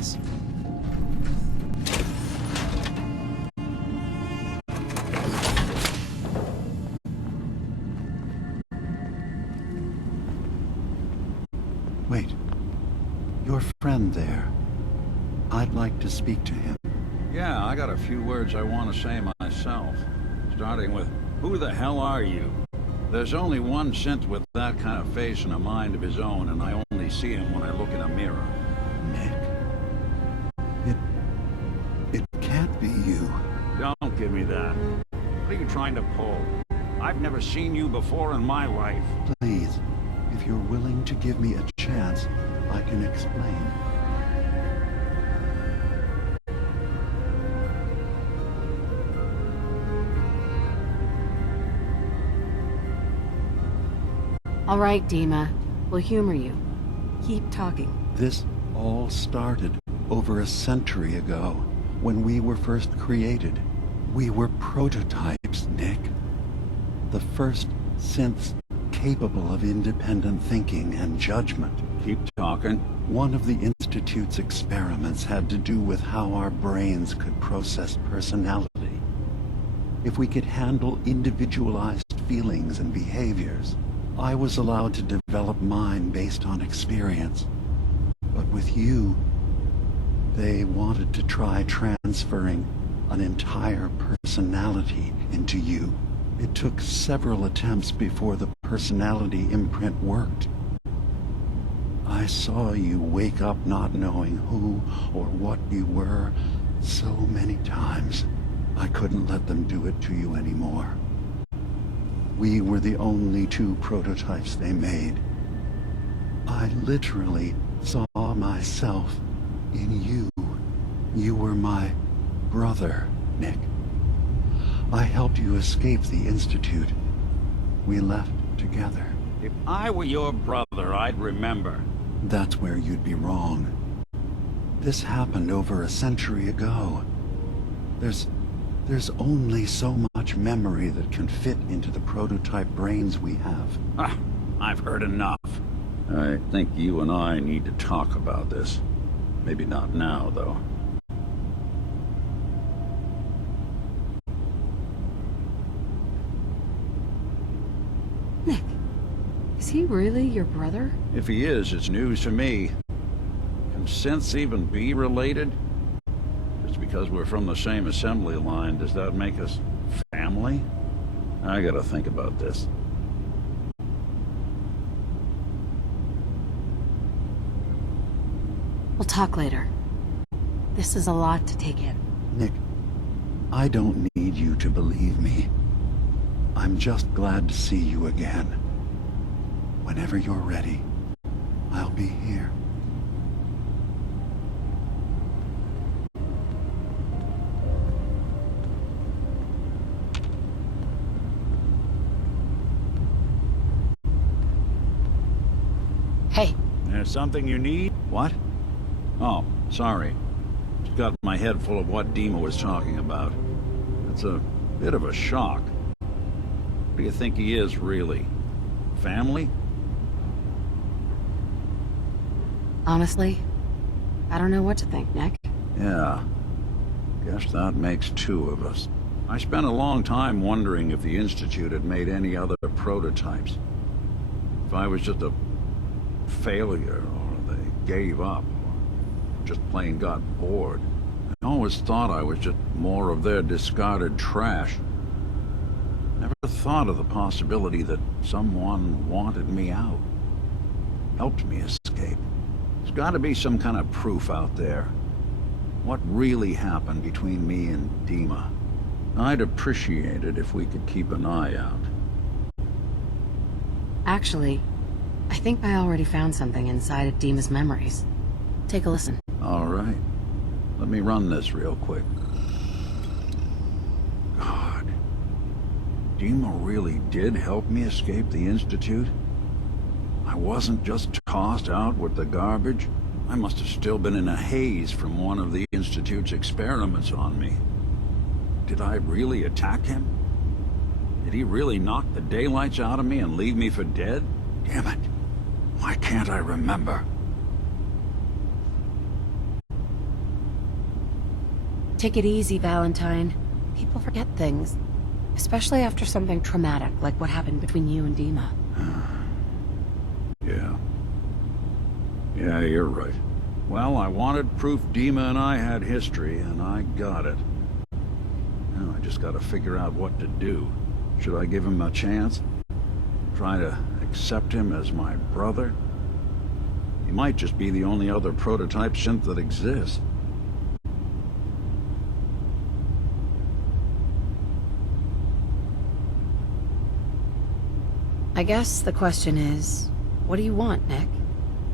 gas? Wait. Your friend there. I'd like to speak to him. Yeah, I got a few words I want to say myself. Starting with, who the hell are you? There's only one synth with that kind of face and a mind of his own, and I only see him when I look in a mirror. Nick. It can't be you. Don't give me that. What are you trying to pull? I've never seen you before in my life. Please, if you're willing to give me a chance, I can explain. All right, DiMA. We'll humor you. Keep talking. This all started over a century ago, when we were first created. We were prototypes, Nick. The first synths capable of independent thinking and judgment. Keep talking. One of the Institute's experiments had to do with how our brains could process personality. If we could handle individualized feelings and behaviors, I was allowed to develop mine based on experience. But with you, they wanted to try transferring an entire personality into you. It took several attempts before the personality imprint worked. I saw you wake up not knowing who or what you were so many times. I couldn't let them do it to you anymore. We were the only two prototypes they made. I literally saw myself in you. You were my brother, Nick. I helped you escape the Institute. We left together. If I were your brother, I'd remember. That's where you'd be wrong. This happened over a century ago. There's only so much memory that can fit into the prototype brains we have. Ah, I've heard enough. I think you and I need to talk about this. Maybe not now, though. Nick, is he really your brother? If he is, it's news to me. Can synths even be related? Just because we're from the same assembly line, does that make us family? I gotta think about this. We'll talk later. This is a lot to take in. Nick, I don't need you to believe me. I'm just glad to see you again. Whenever you're ready, I'll be here. Hey. There's something you need? What? Oh, sorry. Just got my head full of what DiMA was talking about. It's a bit of a shock. What do you think he is, really? Family? Honestly, I don't know what to think, Nick. Yeah. Guess that makes two of us. I spent a long time wondering if the Institute had made any other prototypes. If I was just a failure, or they gave up, or just plain got bored. I always thought I was just more of their discarded trash. Never thought of the possibility that someone wanted me out. Helped me escape. There's got to be some kind of proof out there. What really happened between me and DiMA? I'd appreciate it if we could keep an eye out. Actually, I think I already found something inside of DiMA's memories. Take a listen. All right. Let me run this real quick. God. DiMA really did help me escape the Institute? I wasn't just tossed out with the garbage. I must have still been in a haze from one of the Institute's experiments on me. Did I really attack him? Did he really knock the daylights out of me and leave me for dead? Damn it. Why can't I remember? Take it easy, Valentine. People forget things. Especially after something traumatic like what happened between you and DiMA. Yeah. Yeah, you're right. Well, I wanted proof DiMA and I had history, and I got it. Now I just gotta figure out what to do. Should I give him a chance? Try to accept him as my brother? He might just be the only other prototype synth that exists. I guess the question is, what do you want, Nick?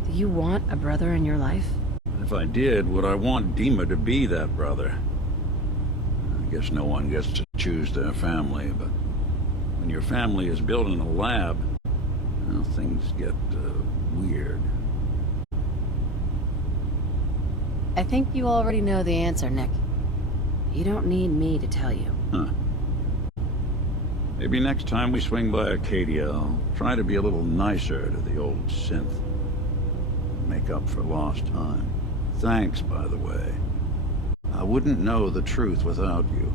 Do you want a brother in your life? If I did, would I want DiMA to be that brother? I guess no one gets to choose their family, but when your family is built in a lab, well, things get weird. I think you already know the answer, Nick. You don't need me to tell you. Huh. Maybe next time we swing by Acadia, I'll try to be a little nicer to the old synth. Make up for lost time. Thanks, by the way. I wouldn't know the truth without you.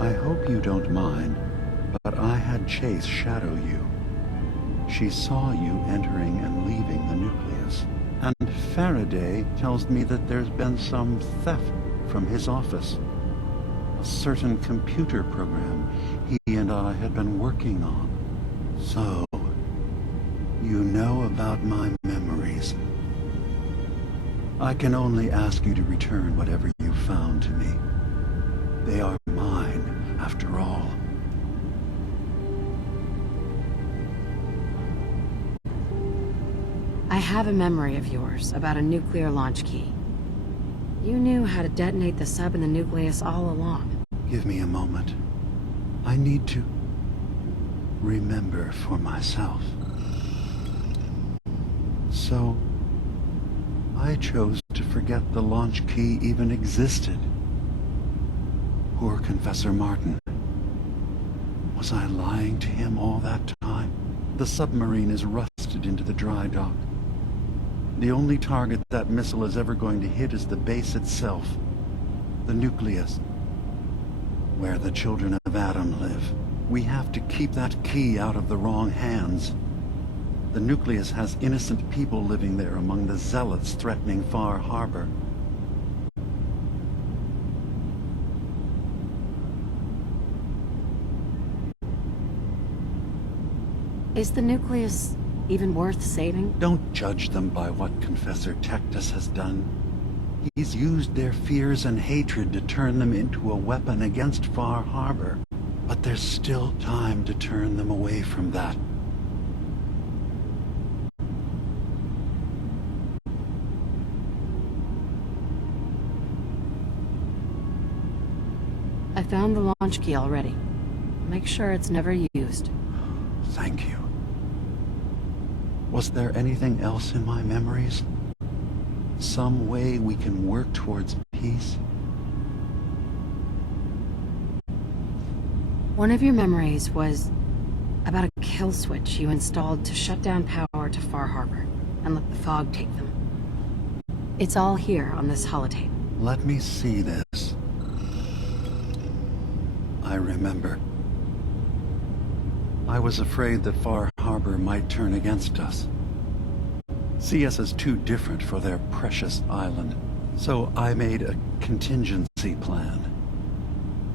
I hope you don't mind, but I had Chase shadow you. She saw you entering and leaving the nucleus. And Faraday tells me that there's been some theft from his office. A certain computer program he and I had been working on. So, you know about my memories. I can only ask you to return whatever you found to me. They are mine, after all. I have a memory of yours about a nuclear launch key. You knew how to detonate the sub in the nucleus all along. Give me a moment. I need to remember for myself. So, I chose to forget the launch key even existed. Poor Confessor Martin. Was I lying to him all that time? The submarine is rusted into the dry dock. The only target that missile is ever going to hit is the base itself. The nucleus. Where the children of Adam live. We have to keep that key out of the wrong hands. The nucleus has innocent people living there among the zealots threatening Far Harbor. Is the nucleus even worth saving? Don't judge them by what Confessor Tectus has done. He's used their fears and hatred to turn them into a weapon against Far Harbor. But there's still time to turn them away from that. I found the launch key already. Make sure it's never used. Thank you. Was there anything else in my memories? Some way we can work towards peace? One of your memories was about a kill switch you installed to shut down power to Far Harbor and let the fog take them. It's all here on this holotape. Let me see this. I remember. I was afraid that Far Harbor might turn against us. See us as too different for their precious island. So I made a contingency plan.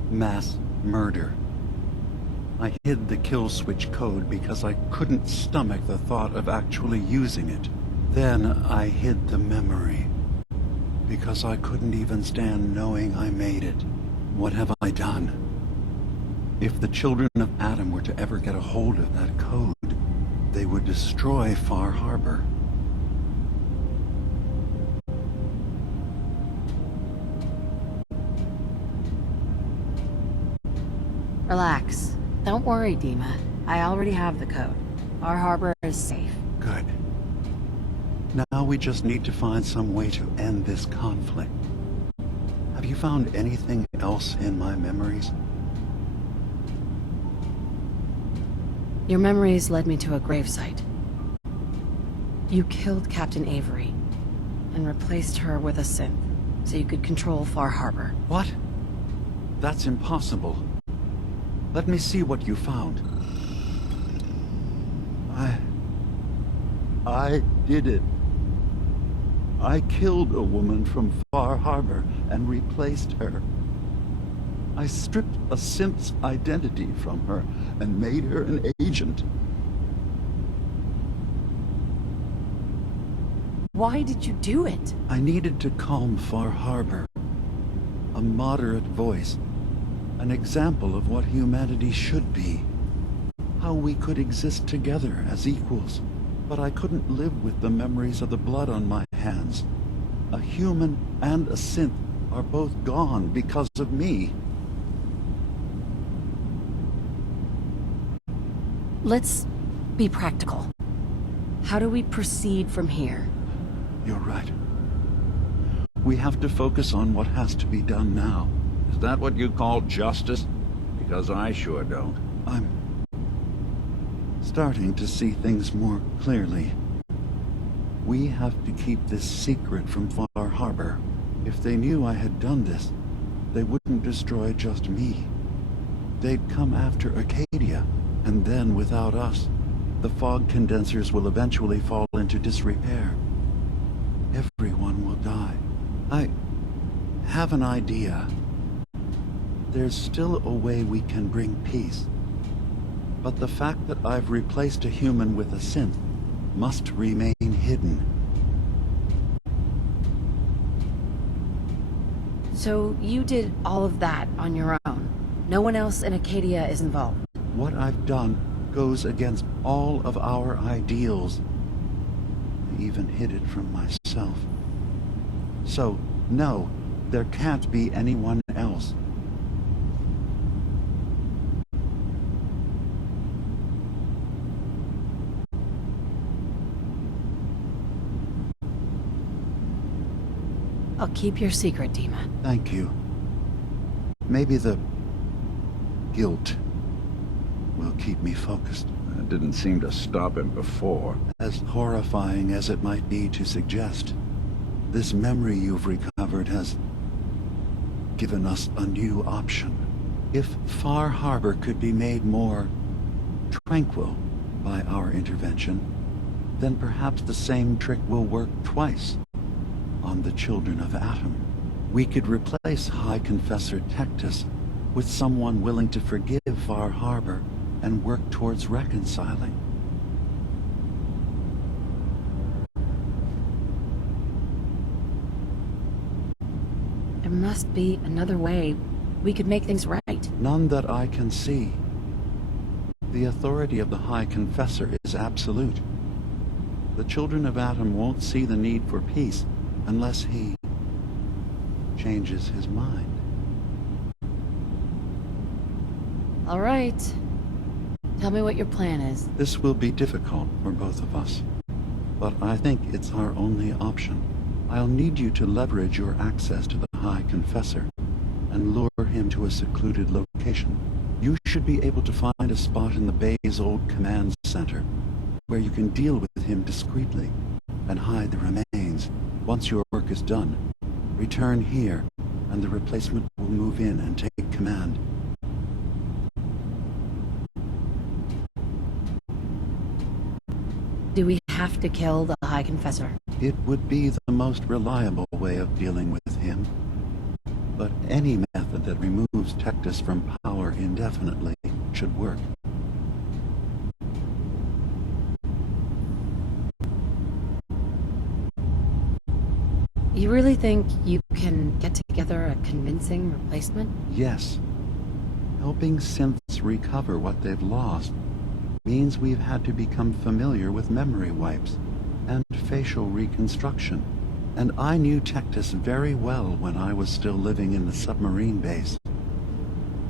Mass murder. I hid the kill switch code because I couldn't stomach the thought of actually using it. Then I hid the memory because I couldn't even stand knowing I made it. What have I done? If the children of Adam were to ever get a hold of that code, they would destroy Far Harbor. Relax. Don't worry, DiMA. I already have the code. Far Harbor is safe. Good. Now we just need to find some way to end this conflict. Have you found anything else in my memories? Your memories led me to a gravesite. You killed Captain Avery and replaced her with a synth so you could control Far Harbor. What? That's impossible. Let me see what you found. I did it. I killed a woman from Far Harbor and replaced her. I stripped a synth's identity from her and made her an agent. Why did you do it? I needed to calm Far Harbor. A moderate voice. An example of what humanity should be. How we could exist together as equals. But I couldn't live with the memories of the blood on my hands. A human and a synth are both gone because of me. Let's be practical. How do we proceed from here? You're right. We have to focus on what has to be done now. Is that what you call justice? Because I sure don't. I'm starting to see things more clearly. We have to keep this secret from Far Harbor. If they knew I had done this, they wouldn't destroy just me. They'd come after Acadia, and then without us, the fog condensers will eventually fall into disrepair. Everyone will die. I have an idea. There's still a way we can bring peace. But the fact that I've replaced a human with a synth must remain hidden. So you did all of that on your own? No one else in Acadia is involved? What I've done goes against all of our ideals. I even hid it from myself. So, no, there can't be anyone else. I'll keep your secret, DiMA. Thank you. Maybe the guilt will keep me focused. That didn't seem to stop him before. As horrifying as it might be to suggest, this memory you've recovered has given us a new option. If Far Harbor could be made more tranquil by our intervention, then perhaps the same trick will work twice on the children of Atom. We could replace High Confessor Tectus with someone willing to forgive Far Harbor and work towards reconciling. There must be another way we could make things right. None that I can see. The authority of the High Confessor is absolute. The children of Atom won't see the need for peace unless he changes his mind. All right. Tell me what your plan is. This will be difficult for both of us, but I think it's our only option. I'll need you to leverage your access to the High Confessor and lure him to a secluded location. You should be able to find a spot in the Bay's old command center where you can deal with him discreetly and hide the remains. Once your work is done, return here and the replacement will move in and take command. Do we have to kill the High Confessor? It would be the most reliable way of dealing with him. But any method that removes Tectus from power indefinitely should work. You really think you can get together a convincing replacement? Yes. Helping synths recover what they've lost means we've had to become familiar with memory wipes and facial reconstruction. And I knew Tectus very well when I was still living in the submarine base.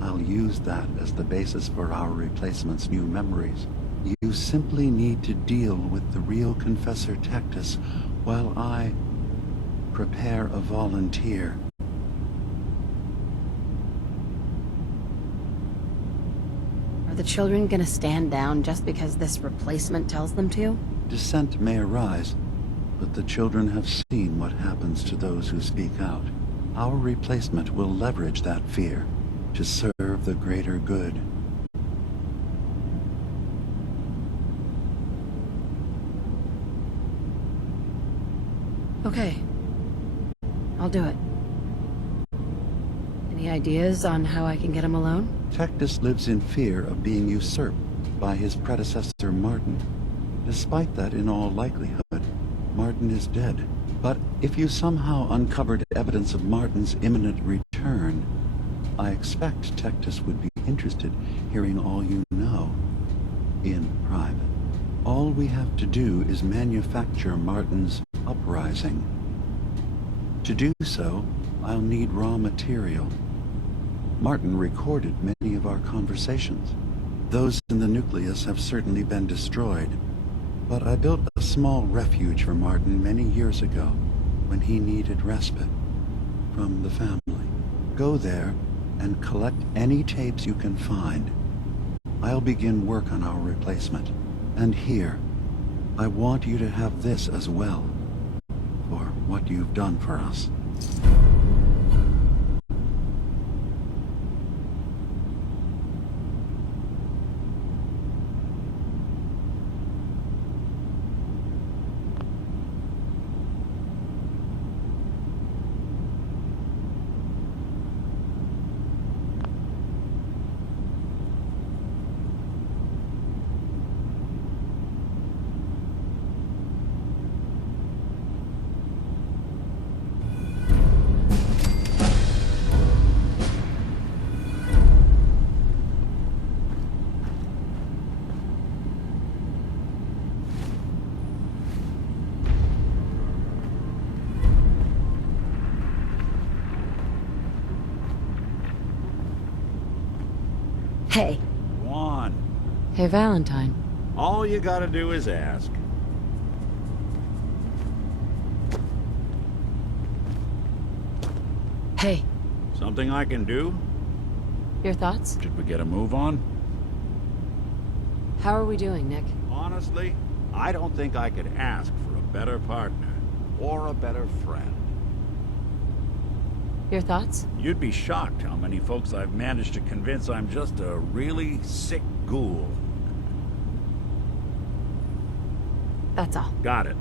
I'll use that as the basis for our replacement's new memories. You simply need to deal with the real Confessor Tectus while I prepare a volunteer. Are the children gonna stand down just because this replacement tells them to? Dissent may arise, but the children have seen what happens to those who speak out. Our replacement will leverage that fear to serve the greater good. Okay. I'll do it. Any ideas on how I can get him alone? Tectus lives in fear of being usurped by his predecessor Martin. Despite that, in all likelihood, Martin is dead. But if you somehow uncovered evidence of Martin's imminent return, I expect Tectus would be interested hearing all you know in private. All we have to do is manufacture Martin's uprising. To do so, I'll need raw material. Martin recorded many of our conversations. Those in the nucleus have certainly been destroyed, but I built a small refuge for Martin many years ago when he needed respite from the family. Go there and collect any tapes you can find. I'll begin work on our replacement. And here, I want you to have this as well, for what you've done for us. Hey. Go on. Hey, Valentine. All you gotta do is ask. Hey. Something I can do? Your thoughts? Should we get a move on? How are we doing, Nick? Honestly, I don't think I could ask for a better partner or a better friend. Your thoughts? You'd be shocked how many folks I've managed to convince I'm just a really sick ghoul. That's all. Got it.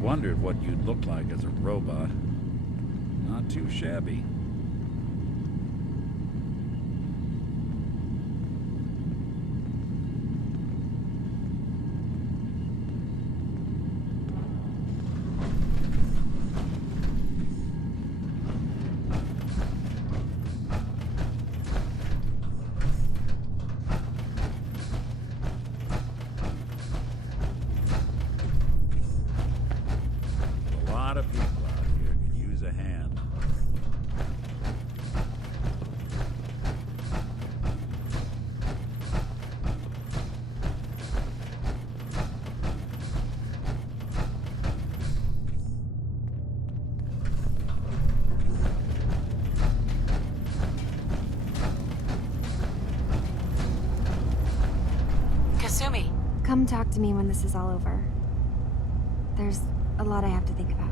Wondered what you'd look like as a robot. Not too shabby. A lot of people out here could use a hand. Kasumi. Come talk to me when this is all over. There's a lot I have to think about.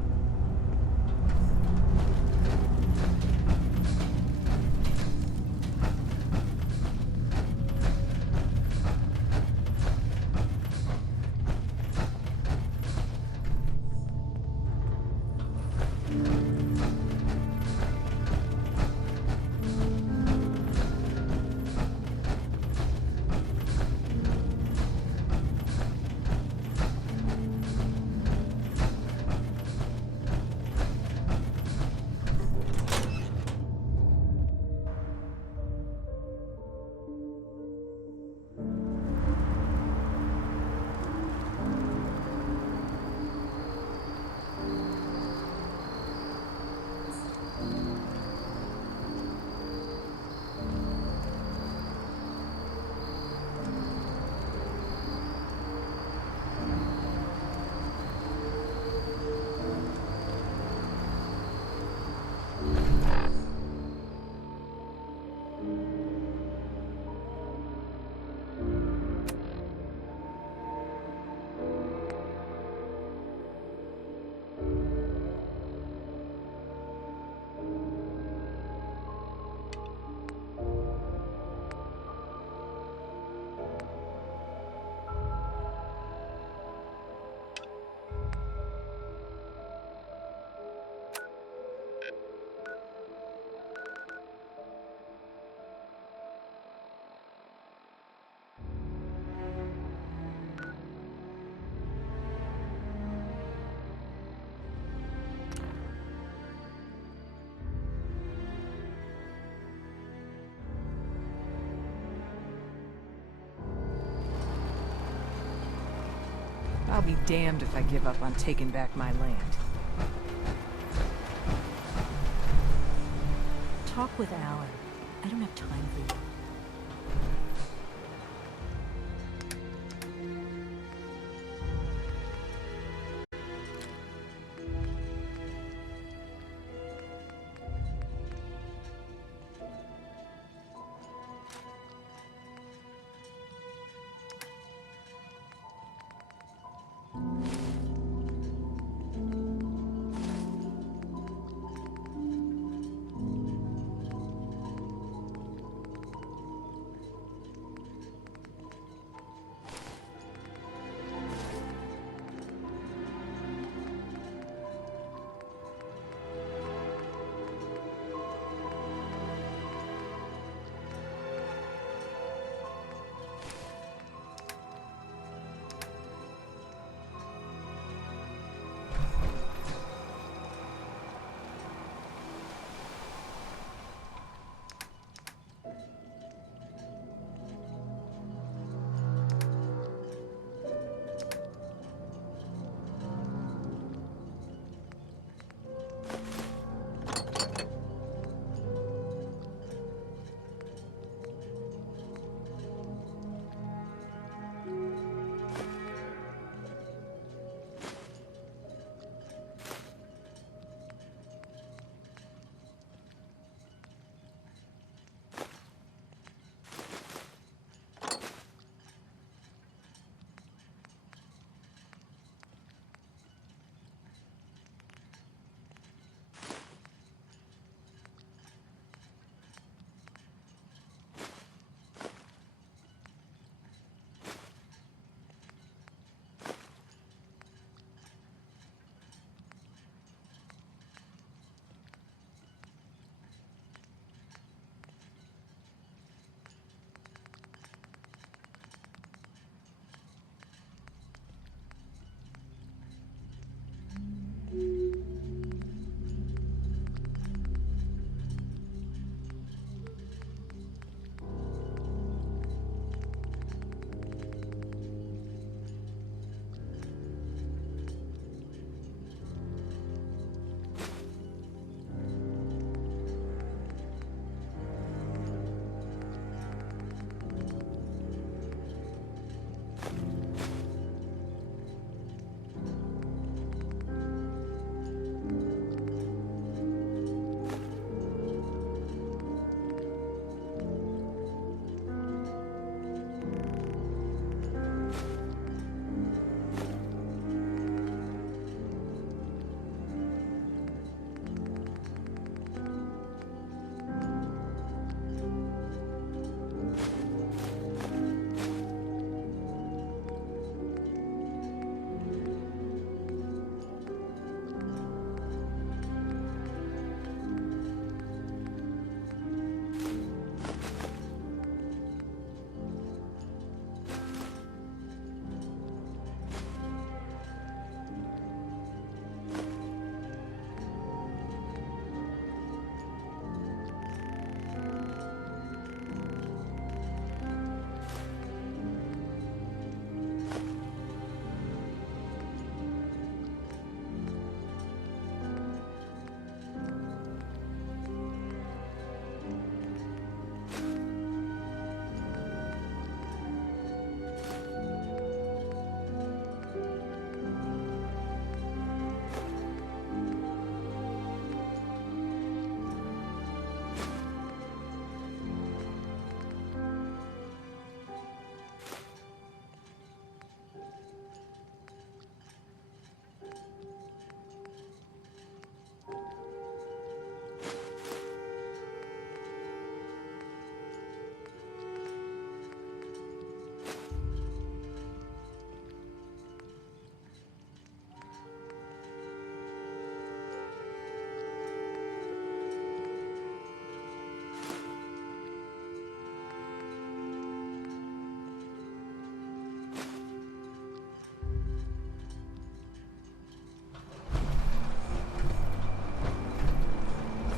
Be damned if I give up on taking back my land. Talk with Alan. I don't have time for you.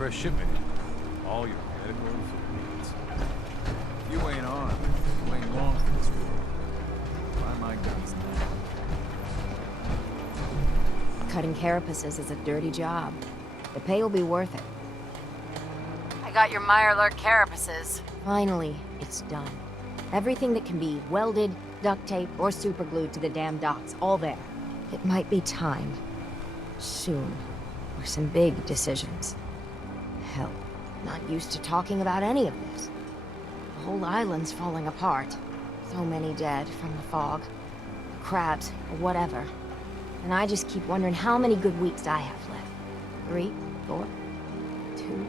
Fresh shipment. All your medical and food needs. You ain't armed. You ain't long for this world. Buy my guns now. Cutting carapaces is a dirty job. The pay will be worth it. I got your Mirelurk carapaces. Finally, it's done. Everything that can be welded, duct taped, or superglued to the damn docks, all there. It might be time. Soon. For some big decisions. Hell, not used to talking about any of this. The whole island's falling apart. So many dead from the fog. The crabs, or whatever. And I just keep wondering how many good weeks I have left. 3, 4, 2...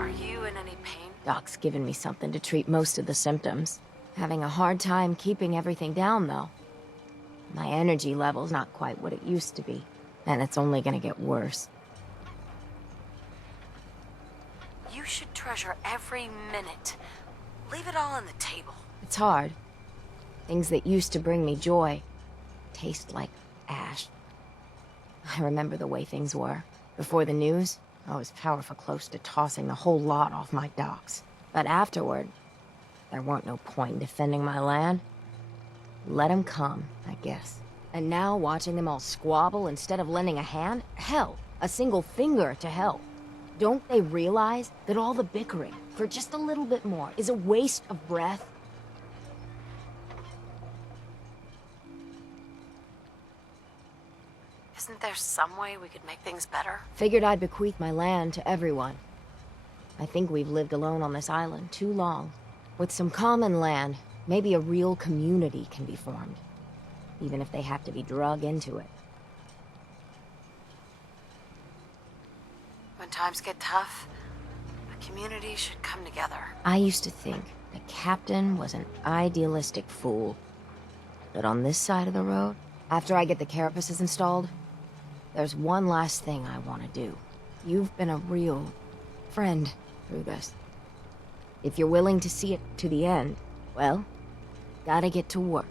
Are you in any pain? Doc's given me something to treat most of the symptoms. Having a hard time keeping everything down, though. My energy level's not quite what it used to be, and it's only gonna get worse. You should treasure every minute. Leave it all on the table. It's hard. Things that used to bring me joy taste like ash. I remember the way things were. Before the news, I was powerful close to tossing the whole lot off my docks. But afterward, there weren't no point in defending my land. Let 'em come, I guess. And now watching them all squabble instead of lending a hand? Hell, a single finger to help. Don't they realize that all the bickering, for just a little bit more, is a waste of breath? Isn't there some way we could make things better? Figured I'd bequeath my land to everyone. I think we've lived alone on this island too long. With some common land, maybe a real community can be formed. Even if they have to be drug into it. When times get tough, a community should come together. I used to think the captain was an idealistic fool. But on this side of the road, after I get the carapaces installed, there's one last thing I want to do. You've been a real friend through this. If you're willing to see it to the end, well, gotta get to work.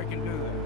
I can do that.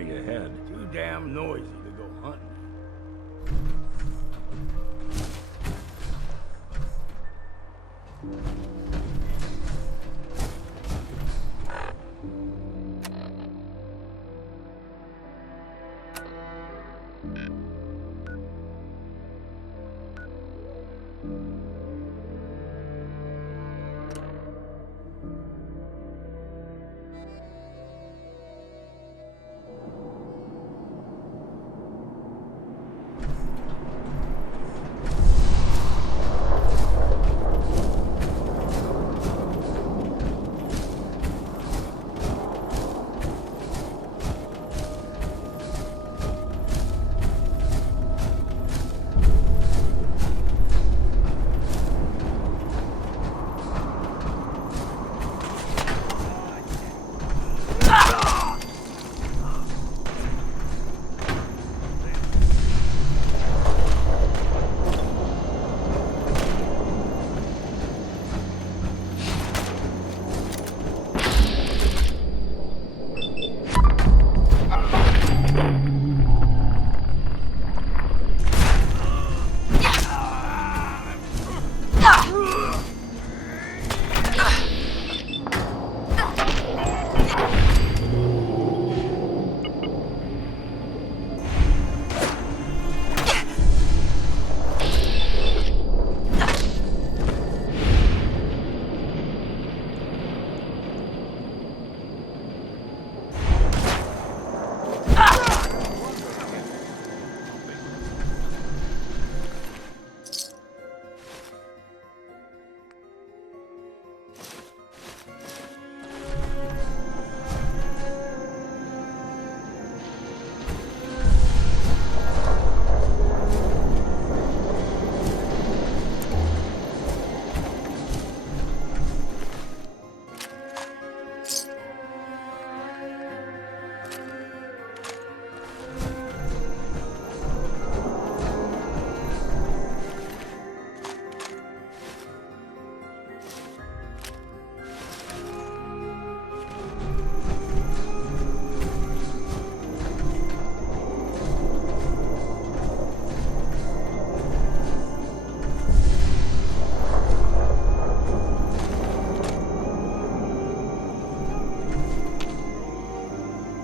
anybody ahead. Too damn noisy to go hunting.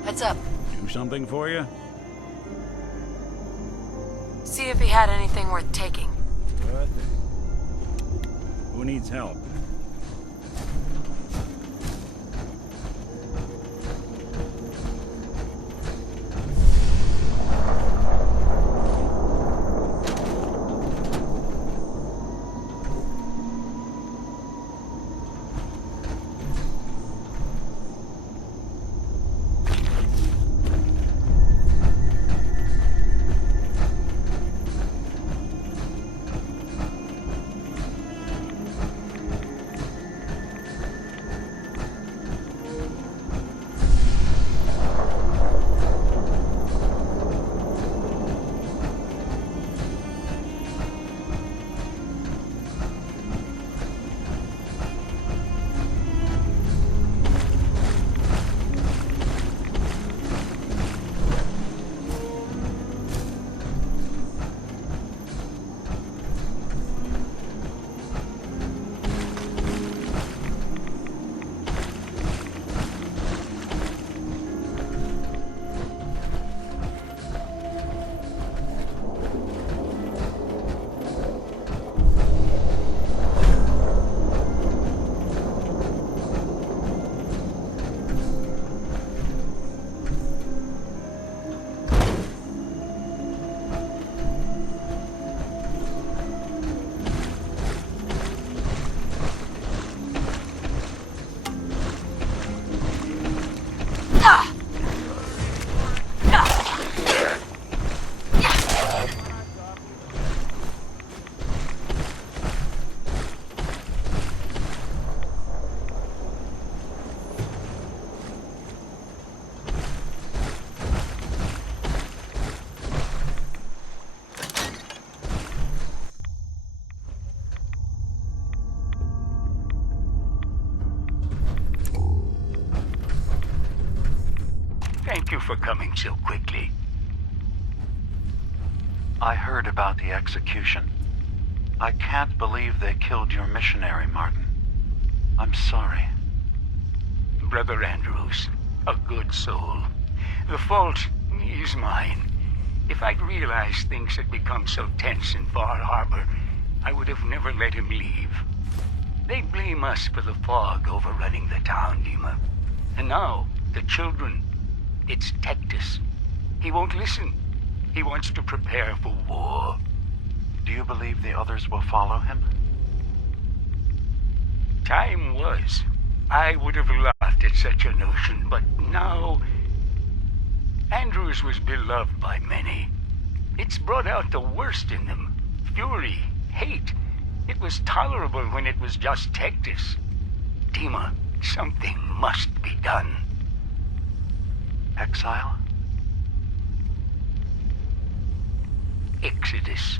Heads up. Do something for you? See if he had anything worth taking. Good. Who needs help? Thank you for coming so quickly. I heard about the execution. I can't believe they killed your missionary, Martin. I'm sorry. Brother Andrews, a good soul. The fault is mine. If I'd realized things had become so tense in Far Harbor, I would have never let him leave. They blame us for the fog overrunning the town, DiMA. And now, the children. It's Tectus. He won't listen. He wants to prepare for war. Do you believe the others will follow him? Time was. I would have laughed at such a notion, but now... Andrews was beloved by many. It's brought out the worst in them. Fury, hate. It was tolerable when it was just Tectus. DiMA, something must be done. Exile? Exodus.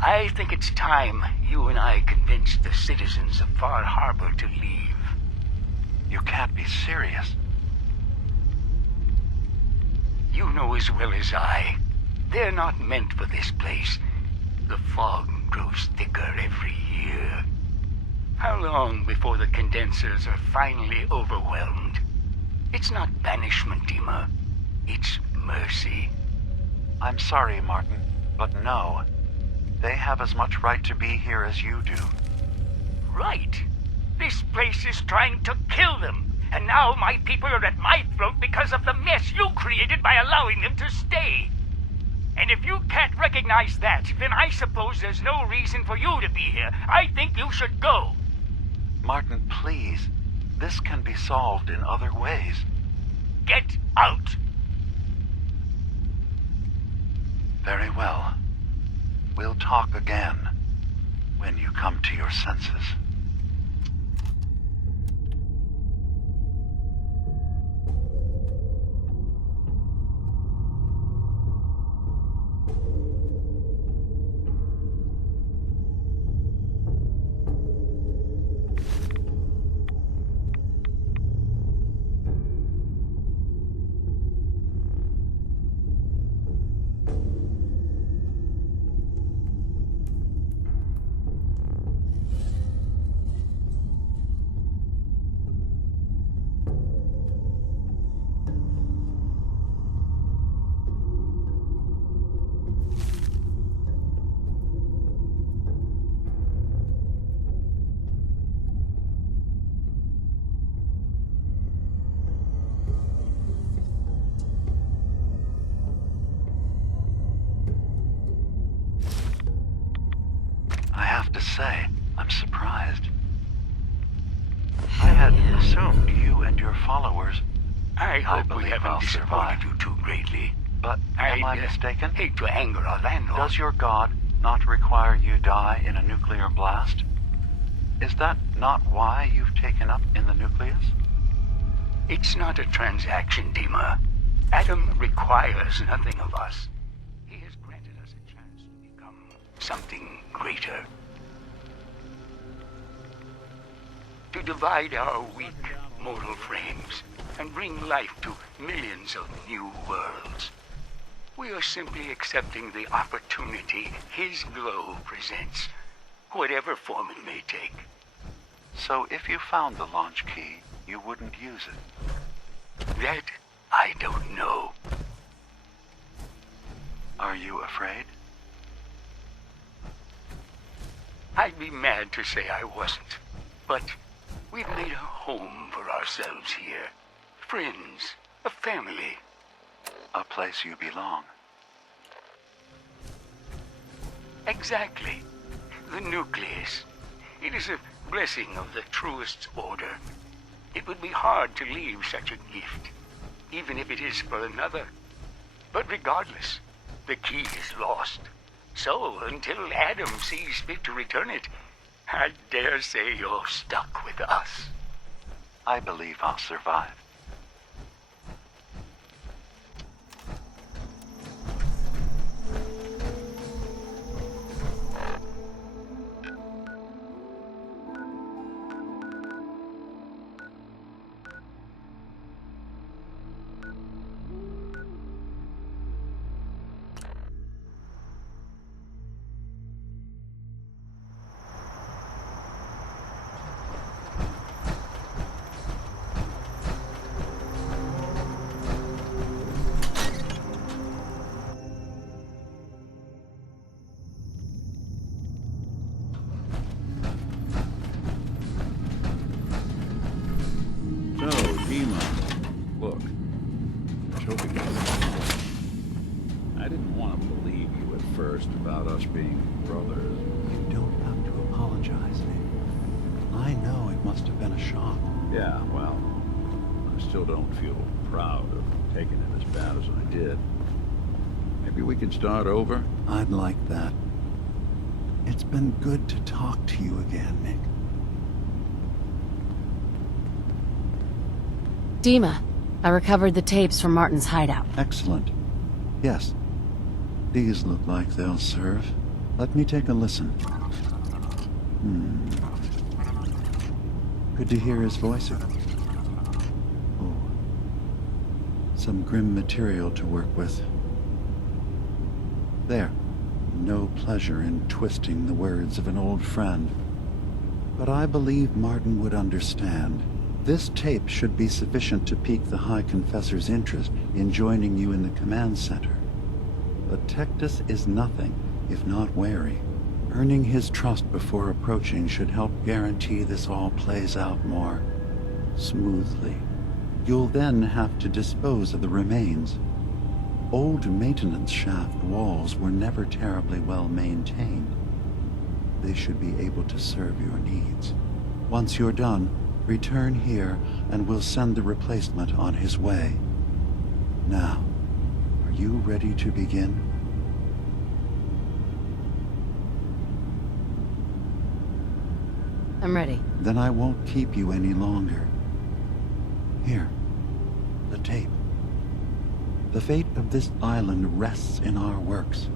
I think it's time you and I convinced the citizens of Far Harbor to leave. You can't be serious. You know as well as I. They're not meant for this place. The fog grows thicker every year. How long before the condensers are finally overwhelmed? It's not banishment, DiMA. It's mercy. I'm sorry, Martin, but no. They have as much right to be here as you do. Right. This place is trying to kill them. And now my people are at my throat because of the mess you created by allowing them to stay. And if you can't recognize that, then I suppose there's no reason for you to be here. I think you should go. Martin, please. This can be solved in other ways. Get out. Very well. We'll talk again when you come to your senses. I have to say, I'm surprised. I had assumed you and your followers... I hope we believe haven't I'll disappointed survive. you too greatly. But am I mistaken? Hate to anger our landlord. Does your god not require you die in a nuclear blast? Is that not why you've taken up in the nucleus? It's not a transaction, DiMA. Adam requires nothing of us. He has granted us a chance to become something greater. To divide our weak mortal frames and bring life to millions of new worlds. We are simply accepting the opportunity his glow presents, whatever form it may take. So if you found the launch key, you wouldn't use it? That I don't know. Are you afraid? I'd be mad to say I wasn't, but we've made a home for ourselves here. Friends, a family. A place you belong. Exactly. The nucleus. It is a blessing of the truest order. It would be hard to leave such a gift, even if it is for another. But regardless, the key is lost. So, until Adam sees fit to return it, I dare say you're stuck with us. I believe I'll survive. first about us being brothers. You don't have to apologize, Nick. I know it must have been a shock. Yeah, well, I still don't feel proud of taking it as bad as I did. Maybe we can start over? I'd like that. It's been good to talk to you again, Nick. DiMA, I recovered the tapes from Martin's hideout. Excellent. Yes. These look like they'll serve. Let me take a listen. Good to hear his voice again. Oh. Some grim material to work with. There. No pleasure in twisting the words of an old friend. But I believe Martin would understand. This tape should be sufficient to pique the High Confessor's interest in joining you in the command center. But Tectus is nothing if not wary. Earning his trust before approaching should help guarantee this all plays out more smoothly. You'll then have to dispose of the remains. Old maintenance shaft walls were never terribly well maintained. They should be able to serve your needs. Once you're done, return here and we'll send the replacement on his way. Now, are you ready to begin? I'm ready. Then I won't keep you any longer. Here, the tape. The fate of this island rests in our works.